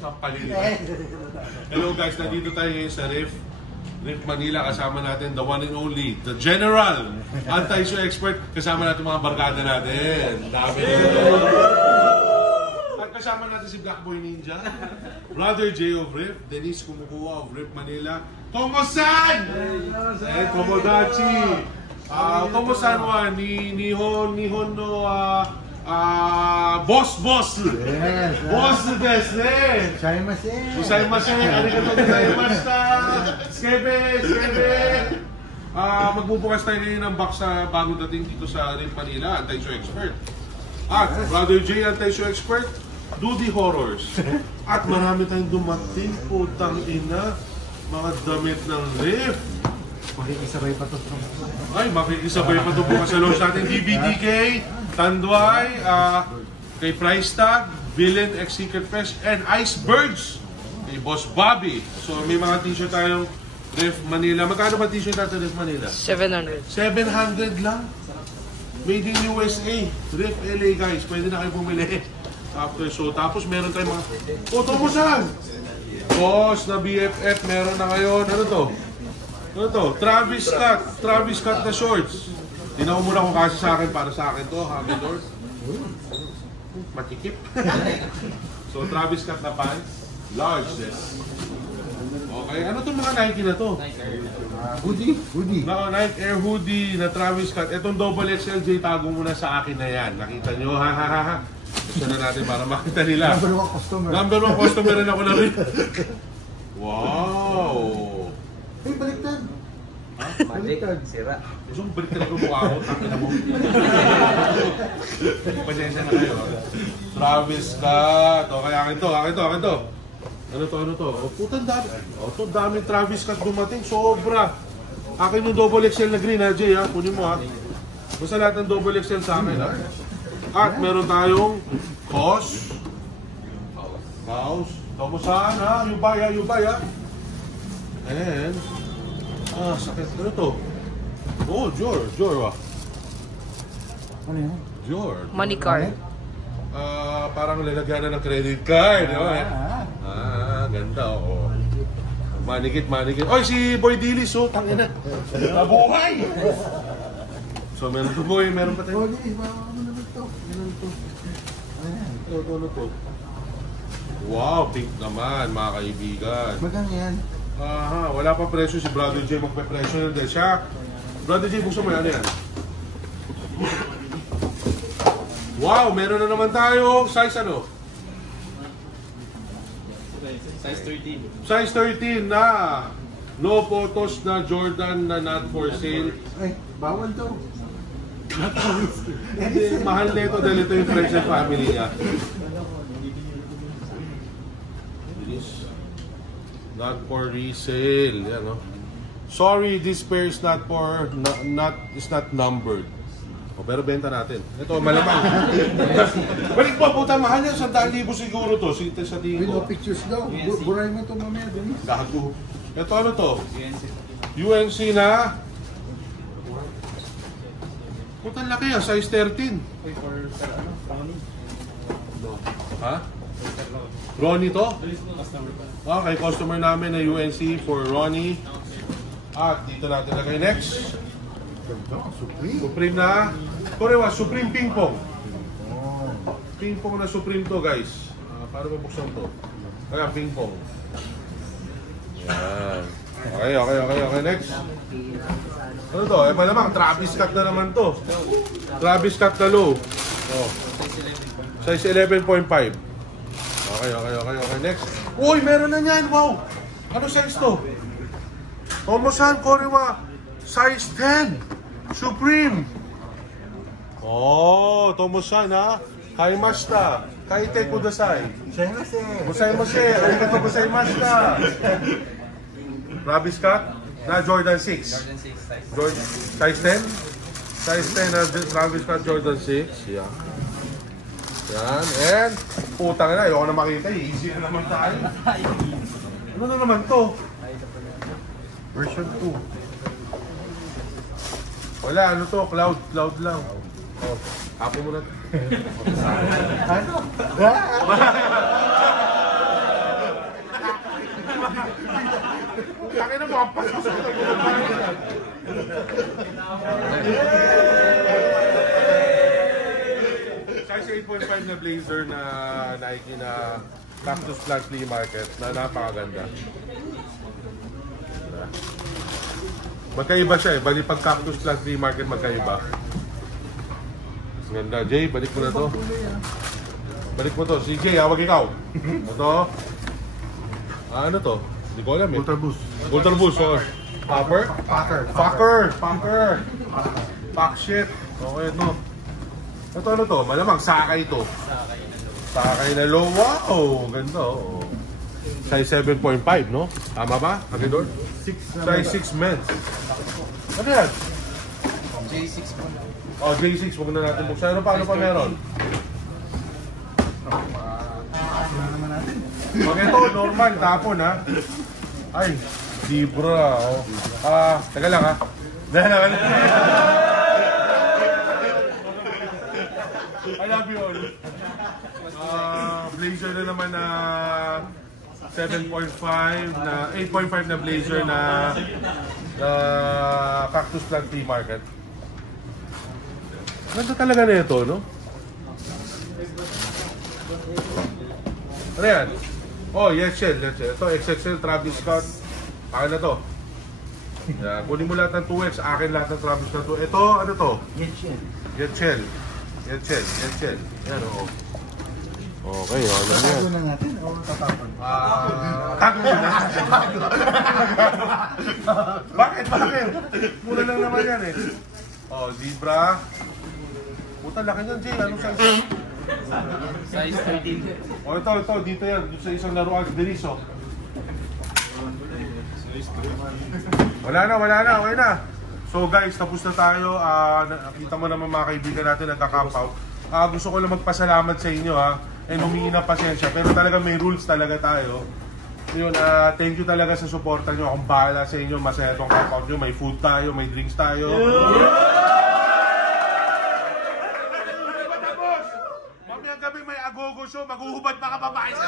Hello guys, nandito tayo ngayon sa Rif Manila. Kasama natin the one and only, the General, anti-shoe expert. Kasama natin mga barkada natin. Dami. At kasama natin si Black Boy Ninja, Brother J of Rif, Denise Kumukuha of Rif Manila, Tomo-san! And Tomodachi. Tomo-san wa Nihon no boss. Yes. Boss desu ne. Gozaimasen. Arigatou gozaimashita. Skebe. Magbubukas tayo ngayon ng box sa bago dating dito sa Rif Manila, anti-shoe expert. At Brother J, anti-shoe expert, do the horrors. At marami tayong dumating, putang ina, mga damit ng Rif. Makikisabay pa ito. Ay, makikisabay pa ito bukas sa launch natin. DBDK, Tanduay, kay Price Tag, Villain, X-Secret Fresh, and Icebergs kay Boss Bobby. So may mga t-shirt tayong Rif Manila. Magkano ba t-shirt natin Rif Manila? 700. 700 lang. Made in USA. Rif LA guys. Pwede na kayo bumili after show. Tapos meron tayong mga photo mo saan? Boss na BFF meron na ngayon. Ano to? Ano to? Travis Scott na shorts. Tinaw mo na kung kasi sa akin, para sa akin to, Happy Lord. Matikip. So, Travis Scott na pants. Large this. Okay, ano itong mga Nike na to? Hoodie. Nike Air hoodie na Travis Scott. Itong double XLJ, tago muna sa akin na yan. Nakita nyo, ha. Gusto na natin para makita nila. Number 1 customer rin ako na rin. Wow! Hey, baliktad. Baliktad. Sira. Gusto mo baliktad ko mukha ako, takin mo. Pasensya na kayo. Travis Scott. Okay, akin to. Ano to? Oh, putang dami. Oh, to daming Travis Scott dumating. Sobra. Akin yung double XL na green ha, Jay ha. Kunin mo ha. Basta lahat ng double XL sa akin ha. At meron tayong kaws. Tomo-san ha. You buy ha. And sakit. Ano to? Oh, Jor ha. Ano yun? Jor. Money card. Parang lalagyan na ng credit card. Ganda oh. Manikit. Oy, si Boy Dilis oh. Tangina. Nabuhay! So meron to boy, meron pa tayo. Ano to? Wow, pink naman mga kaibigan. Magkano yan? Wala pa presyo si Brother J, magpe-presyo na din siya. Brother J, buksan mo yan. Wow, meron na naman tayo. Size ano? Size 13 na. No photos na Jordan na not for sale. Ay, bawal to. Hindi, mahal na ito dahil ito yung friends and family niya. Not for resale, yan no. Sorry, this pair is not numbered. O, pero benta natin. Ito, malamang. Balik po, puta, mahal yan. 100,000 siguro to. Sa tingin ko. No pictures daw. Buray mo ito mamaya, Denise. Gago. Ito, ano to? UNC na. Puta, laki yan. Size 13. Ha? Ronnie to? Okay, customer namin na UNC for Ronnie. At dito natin lagay next. Supreme na. Korewa, Supreme Ping Pong. Ping Pong na Supreme to guys. Para mabuksan to. Kaya Ping Pong. Yan. Okay, next. Ano to? Malamang Travis Scott na naman to. Travis Scott na low. Oh. Size 11.5. Okay, next. Uy, meron na yan, wow! Ano size to? Tomo-san, Korewa, size 10. Supreme. Oh, Tomo-san ha. Kaimashita. Kaite kudasai. Gozaimase. Arigatou gozaimashita. Travis Scott na Jordan 6. Size 10? Size 10 na Travis Scott Jordan 6. Yeah. Yan. And, putang na, ayoko na makita. Easy na naman tayo. Ano na naman to? Version 2. Wala, ano to? Cloud lang. Oh, hapo mo na. Ano? Takin na mo, ang pasok. Size 8.5 na blazer na Nike na Cactus Plant Flea Market na napakaganda. Magkaiba siya eh. Bali pag Cactus Plant Flea Market magkaiba. Ganda. Jay, balik mo na to. Balik mo to. Si Jay, hawag ikaw. Ito. Ano to? Hindi ko alam eh. Ultra boost. Ultra boost. Oh. Popper? Fucker. Fuck shit. Okay ito. Ito ano to? Malamang sakay to. Sakay na low. Wow! Ganda oh. Size 7.5 no? Tama ba? Agidor? Size 6 men's. Ano yan? J6 po lang. Oh, J6. Huwag na natin buksan. Ano pa meron? Okay ito, normal. Tapon ha. Ay, zebra. Oh. Taga lang ha. Dahil. I love you all. Blazer na naman na 7.5 na 8.5 na blazer na Cactus Plant Flea Market. Ganda talaga na ito, no? Ano yan? Oh, yes, shell. Ito, XXL Travis Scott. Akin na to. Yan. Kunin mo lahat ng 2X. Akin lahat ng Travis Scott. Ito, ano to? Get shell. Yan, oo. Okay, alam mo yan. Tago na natin o tatapon? Tago mo na. Bakit? Mura lang naman yan eh. Oh, zebra. Puta, laki niyan, Jay. Anong size? Size 13. Oh, ito. Dito yan. Dito sa isang laruan. Bilis, oh. Wala na. Okay na. So guys, tapos na tayo. Nakita mo naman mga kaibigan natin nagka-camp out. Gusto ko lang magpasalamat sa inyo ha. And humingi ng pasensya. Pero talaga may rules talaga tayo. Yun, thank you talaga sa suporta nyo. Akong bahala sa inyo. Masaya itong camp out nyo. May food tayo, may drinks tayo. Mamayang gabi may agogo show. Maghuhubad mga babae sa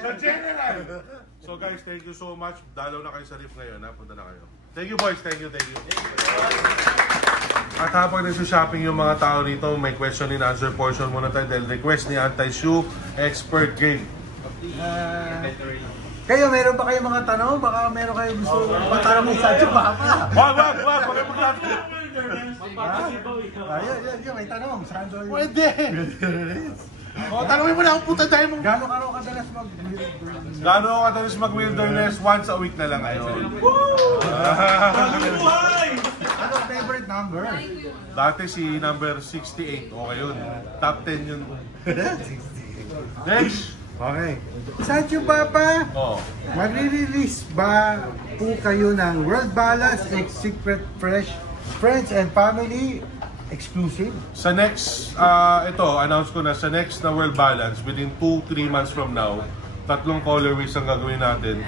sa general. So guys, thank you so much. Dalaw na kayo sa Rif ngayon, ha? Punta na kayo. Thank you boys, thank you. At habang nasa-shopping yung mga tao rito, may question and answer portion muna tayo dahil request ni Anti-Shoe Expert Game. Kayo, meron ba kayong mga tanong? Baka meron kayo gusto matanong ni Sancho Papa. Wag! Pagka mag-draft. Ayun, may tanong. Sancho yun. Pwede! Tanongin mo na ako, puta tayo mo. Gano'n ka raw kadalas mag-wilderness? Gano'n ako kadalas mag-wilderness? Once a week na lang ngayon. Ano favorite number? Dati si number 68, okay yun. Top 10 yun. Next! Okay. Sancho Papa, magre-release ba po kayo ng World Balance Secret Fresh Friends and Family exclusive? Sa next, announce ko na, sa next na World Balance, within 2-3 months from now, 3 colorways ang gagawin natin.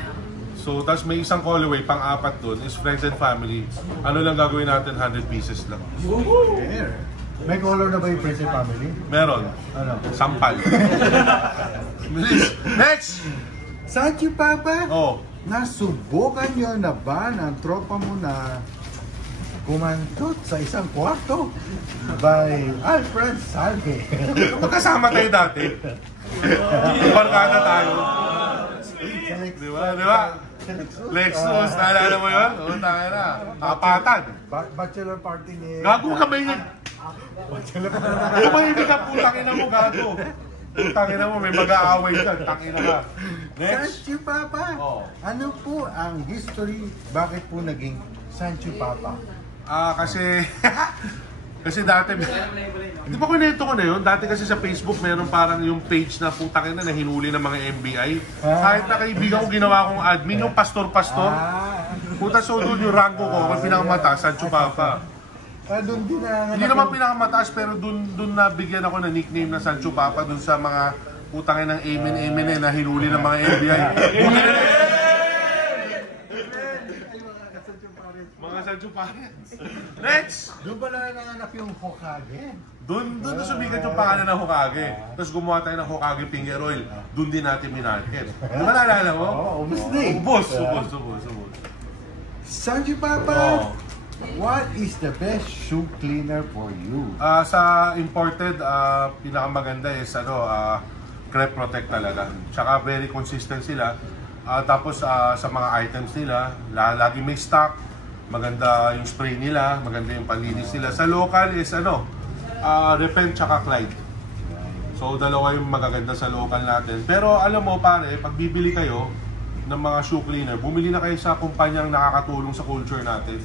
So, tas may isang colorway, pang-apat dun, is Friends and Family. Ano lang gagawin natin? 100 pieces lang. Yeah. May color na ba yung Friends and Family? Meron. Ano? Sampal. Next! Sancho Papa, nasubukan nyo na ba ng tropa mo na kumantot sa isang kwarto by Alfred Salve? Magkasama tayo dati. Barkada tayo. Di ba? Lexus, naalala mo yun? Oo, tayo na. Kapatan. Bachelor party ni... Gago ka ba yun? Kumahibig ka, putangin na mo, gago. Putangin na mo, may mag-aaway dyan. Tangin na ka. Next. Sancho Papa, ano po ang history? Bakit po naging Sancho Papa? Kasi dati, di ba kunento ko na yun? Dati kasi sa Facebook, meron parang yung page na putangin na hinuli ng mga MBI. Kahit na kaibigan ko, ginawa kong admin, yung pastor-pastor. Puta, so doon yung rango ko, kung pinakamataas, Sancho Papa. Doon din na... Hindi naman pinakamataas, pero doon nabigyan ako ng nickname na Sancho Papa doon sa mga putangin ng amen na hinuli ng mga MBI. Mga Sancho Parents. Next! Doon pala nanganap yung Hokage. Doon sumikat yung pangalan ng Hokage. Tapos gumawa tayo ng Hokage finger oil. Doon din natin minarket. Di ba naalala mo? Oo, ubos na eh. Ubos. Sancho Papa, what is the best shoe cleaner for you? Sa imported, pinakamaganda is Crep Protect talaga. Tsaka very consistent sila. Tapos sa mga items nila, lagi may stock. Maganda yung spray nila, maganda yung panlinis nila. Sa local is Repent tsaka Clyde. So dalawa yung magaganda sa local natin. Pero alam mo pare, pag bibili kayo ng mga shoe cleaner, bumili na kayo sa kumpanyang nakakatulong sa culture natin.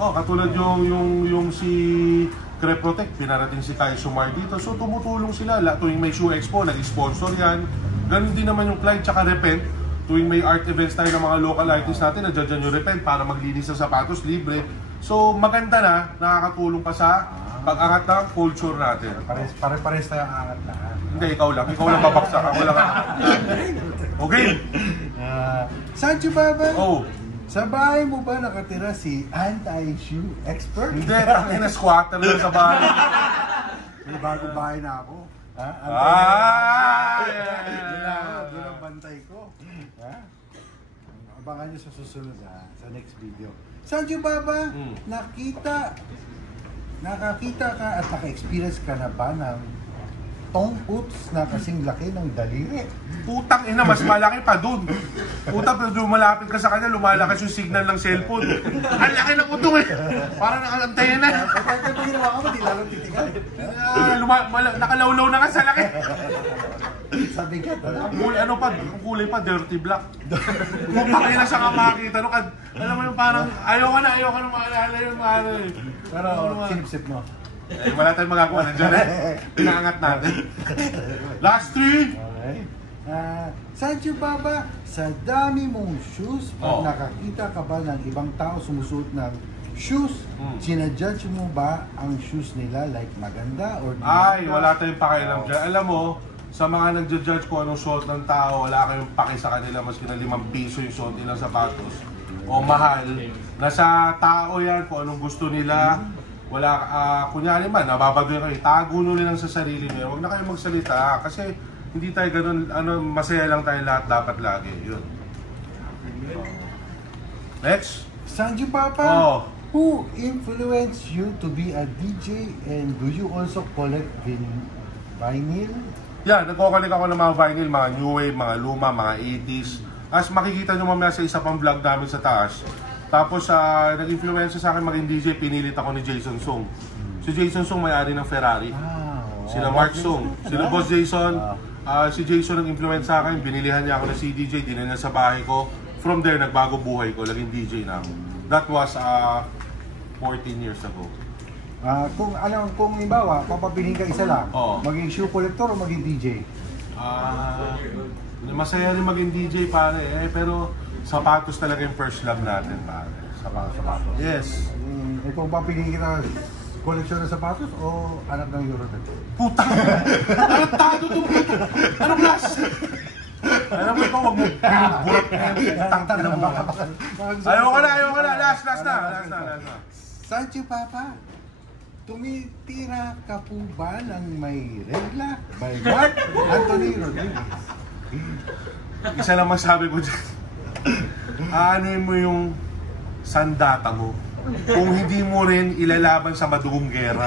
Katulad yung si Crep Protect, pinarating si Kai Sumar dito. So tumutulong sila. Tuwing may shoe expo, nag-sponsor yan. Ganun din naman yung Clyde tsaka Repent. Tuwing may art events tayo ng mga local artists natin, nandiyan yung Repent para maglinis ng sapatos libre. So maganda na, nakakatulong pa sa pag-angat ng culture natin. Pare-pares tayo ang angat na. Hindi, ikaw lang babaksak, ako lang. Okay? Sancho Papa, Sa bahay mo ba nakatira si anti-shoe expert? Hindi, tangina squatter lang sa bahay. May bagong bahay na ako. Doon ang bantay ko. Abangan nyo sa susunod sa next video. Sancho Papa, nakakita ka at naka-experience ka na ba ng tongputs na kasing laki ng daliri? Putang ina, mas malaki pa dun. Putang, pero lumalapit ka sa kanya, lumalakas yung signal ng cellphone. Ang laki ng utong eh. Parang nakalantayan na. Pag ginawa ka mo, di lalong titigan. Nakalawlaw na nga sa laki. Sabi ka, Ang kulay pa, dirty black. Putang ina siya ka makakita. Alam mo yung parang, ayoko na maalala yung eh. Pero sinipsip mo. Wala tayong magagawa. Nandiyan Pinaangat natin. Last 3. Okay. Sancho Papa, sa dami mong shoes, pag nakakita ka ba ng ibang tao sumusuot ng shoes, sinajudge mo ba ang shoes nila like maganda or di Ay, wala tayong pakialam dyan. Alam mo, sa mga nagja-judge kung anong suot ng tao, wala kayong paki sa kanila maski na 5 piso yung suot nilang sapatos o mahal. Nasa tao yan kung anong gusto nila. Wala, kunyari man, nababagoy kayo, tago nyo lang sa sarili nyo. Huwag na kayo magsalita kasi hindi tayo ganun, masaya lang tayo lahat dapat lagi. Yun. Next. Sancho Papa, who influenced you to be a DJ and do you also collect vinyl? Yeah, nagko-collect ako ng mga vinyl, mga new wave, mga luma, mga 80s. As makikita nyo mamaya sa isa pang vlog namin sa taas. Tapos nag-influence sa akin maging DJ, pinilit ako ni Jason Song. Si Jason Song may-ari ng Ferrari. Sila Mark Song, sila Boss Jason. Si Jason nag-influence sa akin, binilihan niya ako ng CDJ, dinala sa bahay ko. From there, nagbago buhay ko, naging DJ na ako. That was 14 years ago. Kung imbawa, papabiling ka isa lang, maging shoe collector o maging DJ? Masaya rin maging DJ pare pero sapatos talaga yung first love natin pare. Sapatos. Yes. Kung papiliin kita, koleksyon ng sapatos o anak ng Europe? Puta! Tarantado to puta! Anong class? Alam mo ikaw, wag mo burat na yung Ayoko na! Last na! Sancho Papa, tumitira ka po ba ng may regla? By Mark Anthony Rodriguez. Isa lang masabi ko dyan. Aanuin mo yung sandata mo kung hindi mo rin ilalaban sa madugong gera.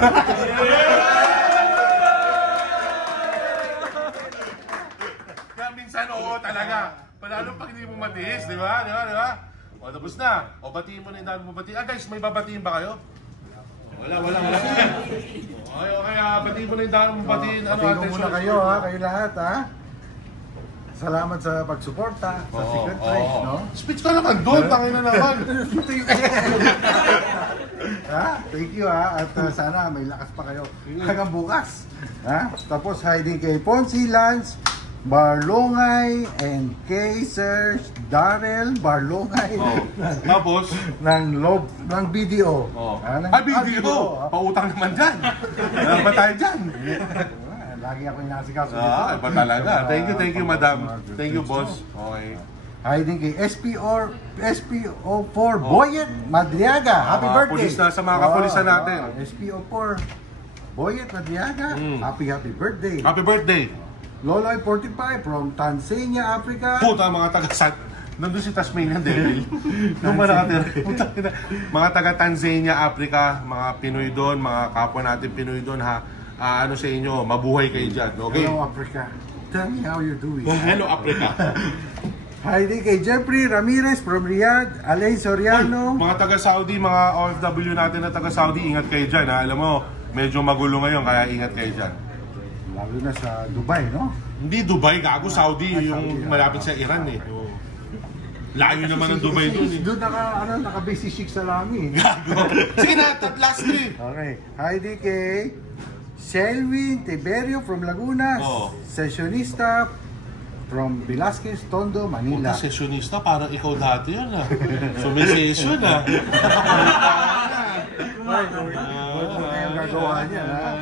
Kaya minsan oo talaga. Palalo pag hindi mo matiis, di ba? O tapos na. O batiin mo na yung dami mo batiin. Guys, may babatiin ba kayo? Wala. Kaya batiin mo na yung dami mo batiin. Batiin mo muna kayo kayo lahat Salamat sa pagsuporta sa Secret Fresh, no? Speech ka naman doon, tangin na naman. Thank you at sana may lakas pa kayo hanggang bukas. Tapos hiding kay Ponzi Lance, Barlongay, and kay Sir Darrell Barlongay. Tapos? ng video. Video? Pautang naman dyan. Ano ba tayo dyan? Lagi ako inasikaso dito. Iba talaga. Thank you, madam. Thank you, boss. Okay. Hiding kay SPO4 Boyet Madriaga. Happy birthday. Pulis na sa mga kapulisan natin. SPO4 Boyet Madriaga. Happy birthday. Happy birthday. Loloy 45 from Tanzania, Africa. Puta, mga taga-San. Nandun si Tasmanian Devil. Nung ba nakatira? Mga taga-Tanzania, Africa, mga Pinoy doon, mga kapwa natin Pinoy doon, ha. Ano sa inyo, mabuhay kayo dyan, okay? Hello, Africa. Tell me how you're doing. Hello, Africa. Heidi kay Jeffrey Ramirez from Riyadh, Alain Soriano. Mga taga-Saudi, mga OFW natin na taga-Saudi, ingat kayo dyan, ha. Alam mo, medyo magulo ngayon, kaya ingat kayo dyan. Lalo na sa Dubai, no? Hindi Dubai, gago, Saudi, yung malapit sa Iran, eh. Layo naman ng Dubai doon, eh. Doon naka-basic chic sa lami. Gago. Sige na, last three. Okay. Heidi kay Selwyn Tiberio from Laguna. Sessionista from Velasquez, Tondo, Manila. Puta, sessionista, parang ikaw dati yun, ah. So may session, ah. Huwag mo kayong gagawa niya, ha?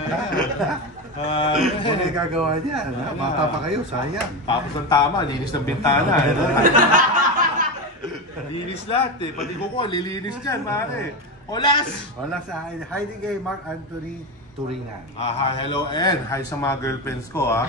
Huwag kayong gagawa niya, ha? Bata pa kayo, sayang. Tapos ng tama, linis ng bintana. Linis lahat, eh. Pati ko lilinis dyan, pare. Olas! Wala sa Heidi kay Mark Anthony Turingan. Hi, hello, and hi sa mga girlfriends ko, ha.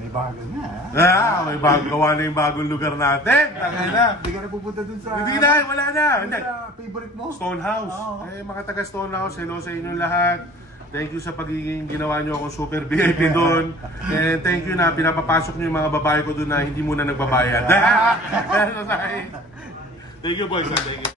May bago na, ha? May bago, gawa na yung bagong lugar natin. Tangay na. Hindi ka na pupunta dun sa... Hindi na, wala na. Hindi. Favorite mo? Stonehouse. Mga taga Stonehouse, hello sa inyong lahat. Thank you sa pagiging ginawa nyo akong super VIP doon. And thank you na pinapapasok nyo yung mga babae ko doon na hindi muna nagbabayad. Thank you, boys. Thank you.